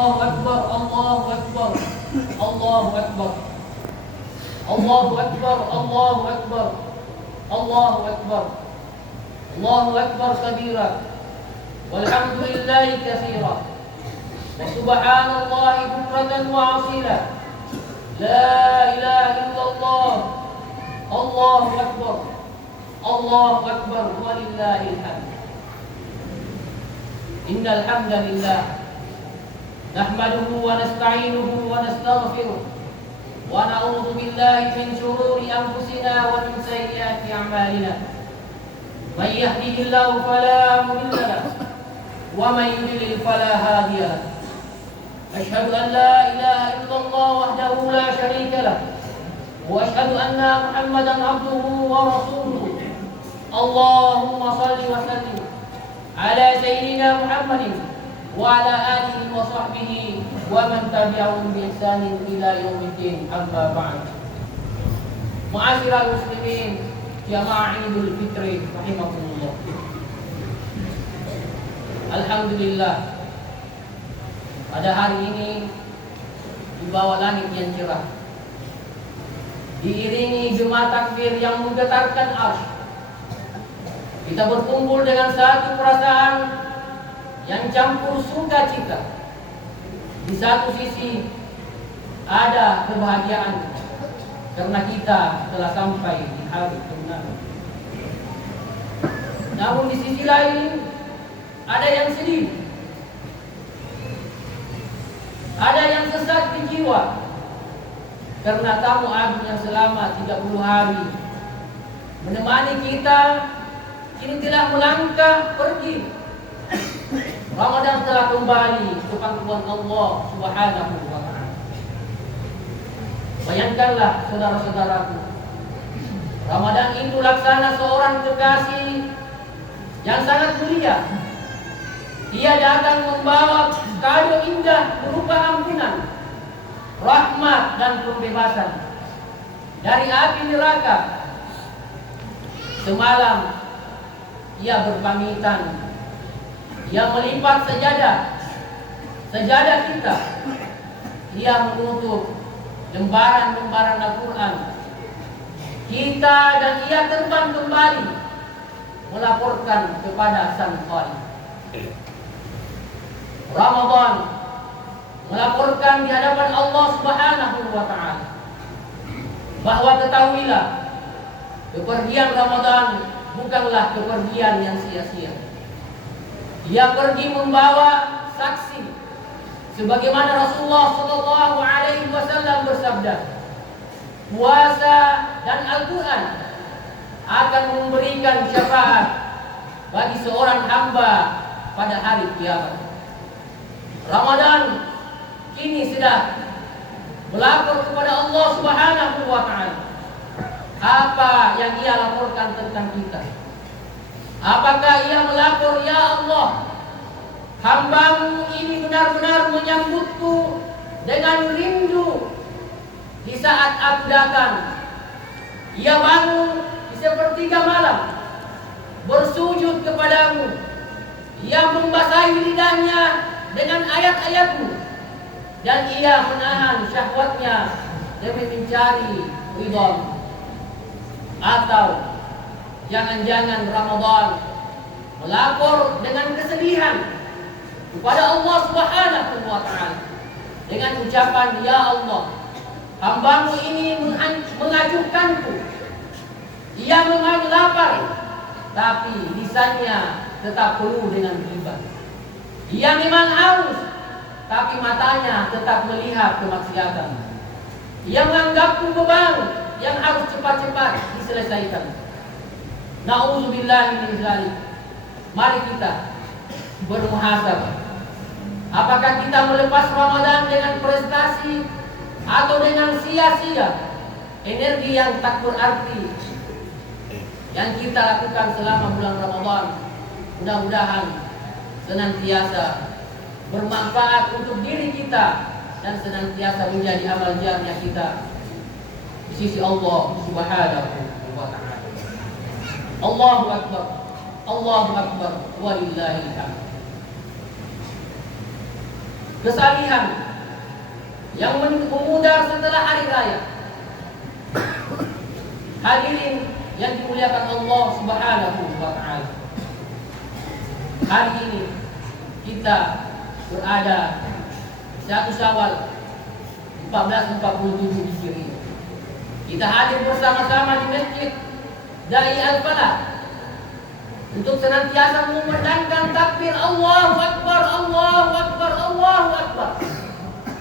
الله أكبر الله أكبر الله أكبر الله أكبر الله أكبر الله أكبر الله أكبر كبيرا والحمد لله كثيرا وسبحان الله بكرة وأصيلا لا إله إلا الله الله أكبر الله أكبر ولله الحمد إن الحمد لله نحمده ونستعينه ونستغفره ونعوذ بالله من شرور أنفسنا ومن سيئات أعمالنا من يهده الله فلا مضل له ومن يضلل فلا هادي له أشهد أن لا إله إلا الله وحده لا شريك له وأشهد أن محمدا عبده ورسوله اللهم صل وسلم على سيدنا محمد وعلى آله وصحبه ومن تبعهم بإحسان إلى يوم الدين أما بعد معاشر المسلمين jamaah Idul Fitri rahimakumullah. Alhamdulillah pada hari ini di bawah langit yang cerah diiringi gema takbir yang menggetarkan arsy kita berkumpul dengan satu perasaan yang campur sukacita. Di satu sisi ada kebahagiaan karena kita telah sampai di hari kemenangan. Namun di sisi lain ada yang sedih, ada yang sesak di jiwa karena tamu agung yang selama 30 hari menemani kita kini telah melangkah pergi. Ramadan telah kembali ke pangkuan Allah Subhanahu wa ta'ala. Bayangkanlah saudara-saudaraku, Ramadan itu laksana seorang kekasih yang sangat mulia. Ia datang membawa kado indah berupa ampunan, rahmat dan pembebasan dari api neraka. Semalam ia berpamitan, ia melipat sejadah kita. Ia menutup lembaran-lembaran Al-Quran kita dan ia terbang kembali melaporkan kepada Sang Khalik. Ramadan melaporkan di hadapan Allah Subhanahu wa ta'ala bahwa ketahuilah kepergian Ramadan bukanlah kepergian yang sia-sia. Dia pergi membawa saksi sebagaimana Rasulullah sallallahu alaihi wasallam bersabda, puasa dan Al-Qur'an akan memberikan syafaat bagi seorang hamba pada hari kiamat. Ramadan kini sudah melapor kepada Allah Subhanahu wa ta'ala. Apa yang ia laporkan tentang kita? Apakah ia melapor, ya Allah, hambamu ini benar-benar menyambutku dengan rindu di saat aku datang. Ia bangun di sepertiga malam bersujud kepadamu. Ia membasahi lidahnya dengan ayat-ayatmu dan ia menahan syahwatnya demi mencari ridhamu. Atau jangan-jangan Ramadan melapor dengan kesedihan kepada Allah Subhanahu wa ta'ala dengan ucapan, ya Allah, hambamu ini mengajukanku. Ia memang lapar, tapi lisannya tetap penuh dengan ghibah. Ia memang haus, tapi matanya tetap melihat kemaksiatan. Ia menganggapku beban yang harus cepat-cepat diselesaikan. Na'udzubillahi min dzalik. Mari kita bermuhasabah. Apakah kita melepas Ramadan dengan prestasi atau dengan sia-sia energi yang tak berarti yang kita lakukan selama bulan Ramadan? Mudah-mudahan senantiasa bermanfaat untuk diri kita dan senantiasa menjadi amal jariah kita di sisi Allah Subhanahu wa ta'ala. Allahu Akbar, Allahu Akbar, walillahil hamd. kesalihan yang memudar setelah hari raya. Hadirin yang dimuliakan Allah Subhanahu wa taala. Hari ini kita berada 1 Syawal 1447 Hijriah. Kita hadir bersama-sama di Masjid Dai Al-Falah untuk senantiasa mengumandangkan takbir Allahu Akbar, Allahu Akbar, Allahu Akbar.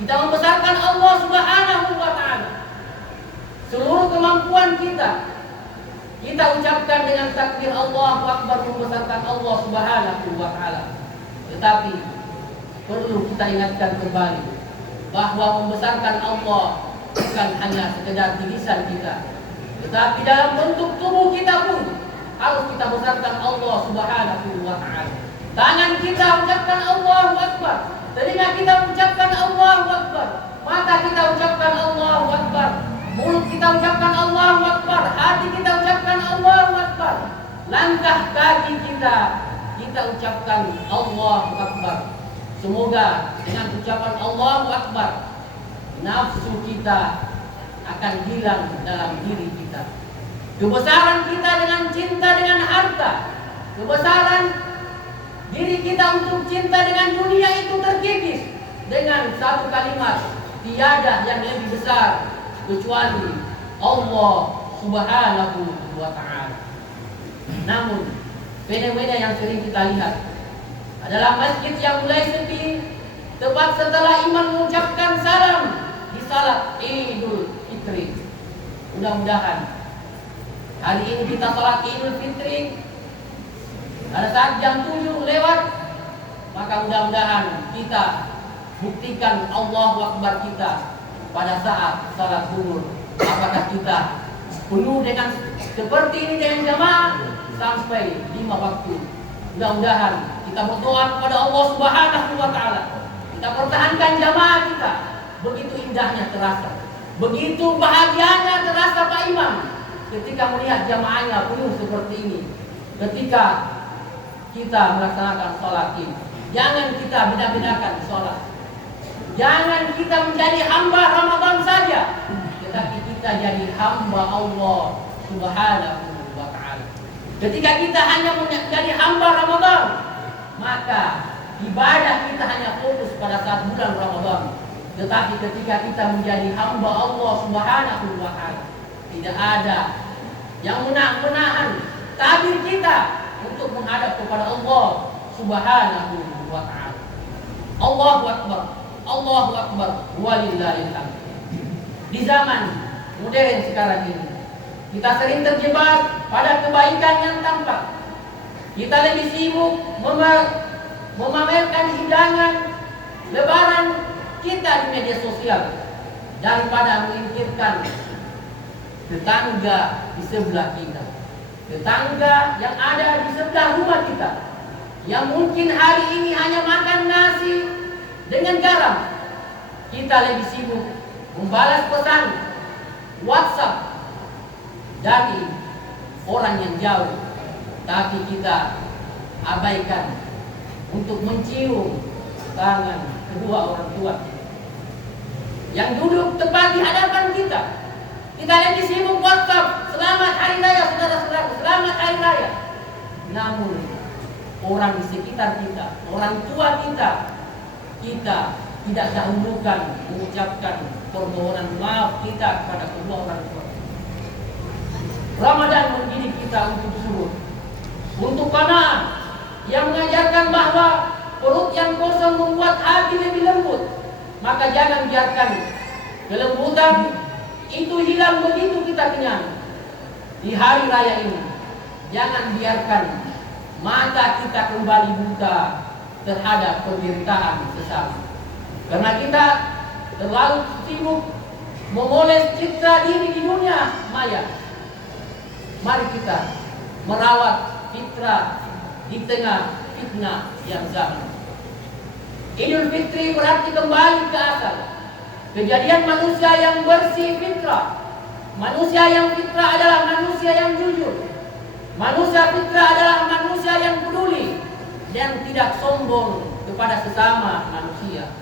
Kita membesarkan Allah Subhanahu wa taala. Seluruh kemampuan kita ucapkan dengan takbir Allahu Akbar, membesarkan Allah Subhanahu wa taala. Tetapi perlu kita ingatkan kembali bahwa membesarkan Allah bukan hanya sekedar di lisan kita, tetapi dalam bentuk tubuh kita pun harus kita besarkan Allah Subhanahu wa taala. Tangan kita ucapkan Allahu Akbar, telinga kita ucapkan Allahu Akbar, mata kita ucapkan Allahu Akbar, mulut kita ucapkan Allahu Akbar, hati kita ucapkan Allahu Akbar, langkah kaki kita ucapkan Allahu Akbar. Semoga dengan ucapan Allahu Akbar, nafsu kita akan hilang dalam diri kita. Kebesaran kita dengan cinta dengan harta, kebesaran diri kita untuk cinta dengan dunia itu terkikis dengan satu kalimat, tiada yang lebih besar kecuali Allah Subhanahu wa taala. Namun fenomena yang sering kita lihat adalah masjid yang mulai sepi tepat setelah imam mengucapkan salam di salat Idul Fitri. Mudah-mudahan hari ini kita salat Idul Fitri pada saat jam 7 lewat, maka mudah-mudahan kita buktikan Allahu Akbar kita pada saat salat zuhur. Apakah kita penuh dengan seperti ini dengan jamaah sampai 5 waktu? Mudah-mudahan kita berdoa kepada Allah Subhanahu wa taala. Kita pertahankan jamaah kita. Begitu indahnya terasa, begitu bahagianya terasa Pak Imam ketika melihat jamaahnya penuh seperti ini. Ketika kita melaksanakan sholat Id, jangan kita beda-bedakan sholat. Jangan kita menjadi hamba Ramadan saja, tetapi kita jadi hamba Allah Subhanahu wa ta'ala. Ketika kita hanya menjadi hamba Ramadan, maka ibadah kita hanya fokus pada saat bulan Ramadan. Tetapi ketika kita menjadi hamba Allah Subhanahu wa ta'ala, tidak ada yang menahan tabir kita untuk menghadap kepada Allah Subhanahu wa ta'ala. Allahu Akbar, Allahu Akbar, walillahil hamd. Di zaman modern sekarang ini, kita sering terjebak pada kebaikan yang tampak. Kita lebih sibuk memamerkan hidangan lebaran kita di media sosial daripada memikirkan tetangga di sebelah kita, tetangga yang ada di sebelah rumah kita, yang mungkin hari ini hanya makan nasi dengan garam. Kita lebih sibuk membalas pesan WhatsApp dari orang yang jauh, tapi kita abaikan untuk mencium tangan kedua orang tua yang duduk tepat di hadapan kita. Kita lagi sibuk WhatsApp, selamat hari raya saudara-saudara, selamat hari raya. Namun orang di sekitar kita, orang tua kita tidak dahulukan mengucapkan permohonan maaf kita kepada kedua orang tua. Ramadan mendidik kita untuk zuhud, untuk qanaah, yang mengajarkan bahwa perut yang kosong membuat hati lebih lembut. Maka jangan biarkan kelembutan itu hilang begitu kita kenyang di hari raya ini. Jangan biarkan mata kita kembali buta terhadap penderitaan sesama, karena kita terlalu sibuk memoles citra diri di dunia maya. Mari kita merawat fitrah di tengah fitnah yang zaman. Idul Fitri berarti kembali ke asal, kejadian manusia yang bersih fitrah. Manusia yang fitrah adalah manusia yang jujur. Manusia fitrah adalah manusia yang peduli dan tidak sombong kepada sesama manusia.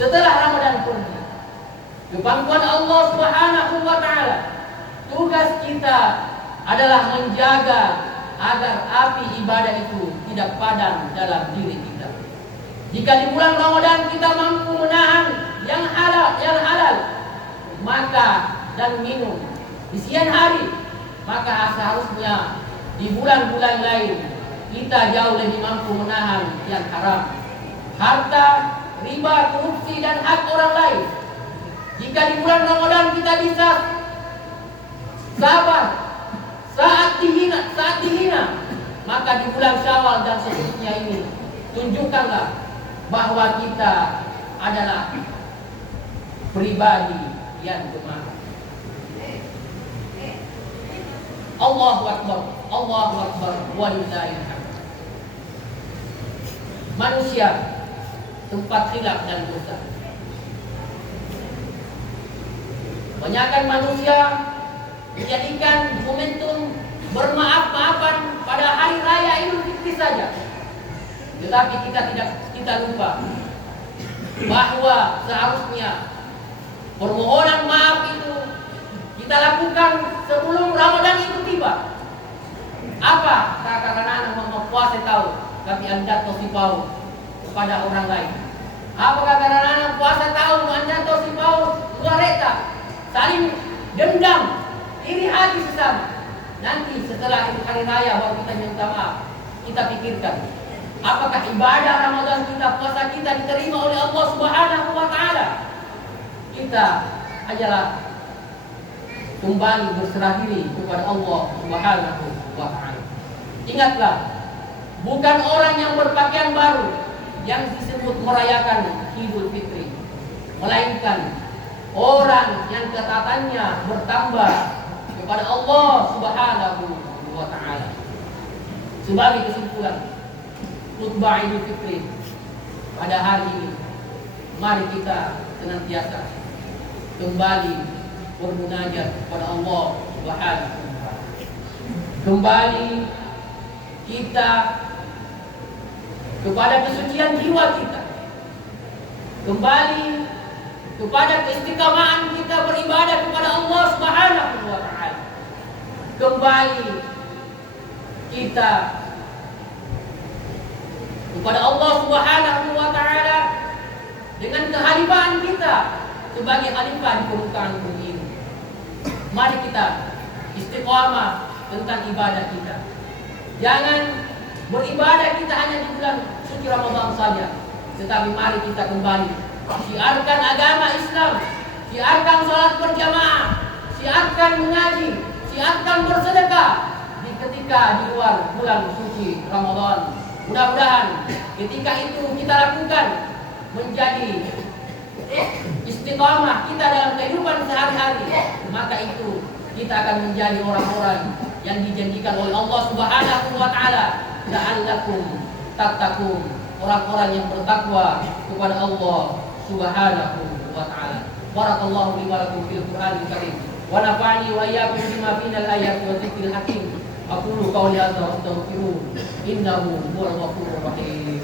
setelah Ramadan pergi. Kebangkuan Allah Subhanahu wa taala. Tugas kita adalah menjaga agar api ibadah itu tidak padam dalam diri kita. Jika di bulan Ramadan kita mampu menahan yang halal, maka dan minum di siang hari, maka seharusnya di bulan-bulan lain kita jauh lebih mampu menahan yang haram, harta, riba, korupsi dan hak orang lain. Jika di bulan Ramadan kita bisa sabar saat dihina, maka di bulan Syawal dan seterusnya ini tunjukkanlah bahwa kita adalah pribadi yang gemar. Allahu Akbar, Allahu Akbar, walillahil hamd. Manusia tempat khilaf dan dosa. Banyakkan manusia menjadikan momentum bermaaf-maafan pada hari raya Idul Fitri saja. Tetapi kita lupa bahwa seharusnya permohonan maaf itu kita lakukan sebelum Ramadan itu tiba. Apa? Karena anak puasa tahu, tapi anda tosipau kepada orang lain. Apakah karena anak puasa tahu anda tosipau luar reta, saling dendam, iri hati sesama. Nanti setelah hari raya baru kita minta maaf. Kita pikirkan, apakah ibadah Ramadan kita, puasa kita diterima oleh Allah Subhanahu wa taala? Kita adalah kembali berserah diri kepada Allah Subhanahu wa taala. Ingatlah, bukan orang yang berpakaian baru yang disebut merayakan Idul Fitri, melainkan orang yang ketaatannya bertambah kepada Allah Subhanahu wa taala. Sebagai kesimpulan khutbah Idul Fitri pada hari ini, mari kita senantiasa kembali bermunajat kepada Allah Subhanahu wa taala. Kembali kita kepada kesucian jiwa kita. Kembali kepada keistiqamahan kita beribadah kepada Allah Subhanahu wa taala. Kembali kita kepada Allah Subhanahu wa taala dengan kehalifan kita sebagai khalifah di permukaan bumi ini. Mari kita istiqamah tentang ibadah kita. Jangan beribadah kita hanya di bulan suci Ramadan saja, tetapi mari kita kembali siarkan agama Islam, siarkan salat berjamaah, siarkan mengaji, siarkan bersedekah ketika di luar bulan suci Ramadan. Mudah-mudahan ketika itu kita lakukan menjadi istiqamah kita dalam kehidupan sehari-hari, maka itu kita akan menjadi orang-orang yang dijanjikan oleh Allah Subhanahu wa taala, la'allakum tattaqun, orang-orang yang bertakwa kepada Allah Subhanahu wa taala. Barakallahu li wa lakum fil Qur'anil Karim wa nafa'ani wa iyyakum bima fil ayati wa dzikril hakim. Aqulu qawli hadza wa astaghfiruh innahu huwal ghafurur rahim.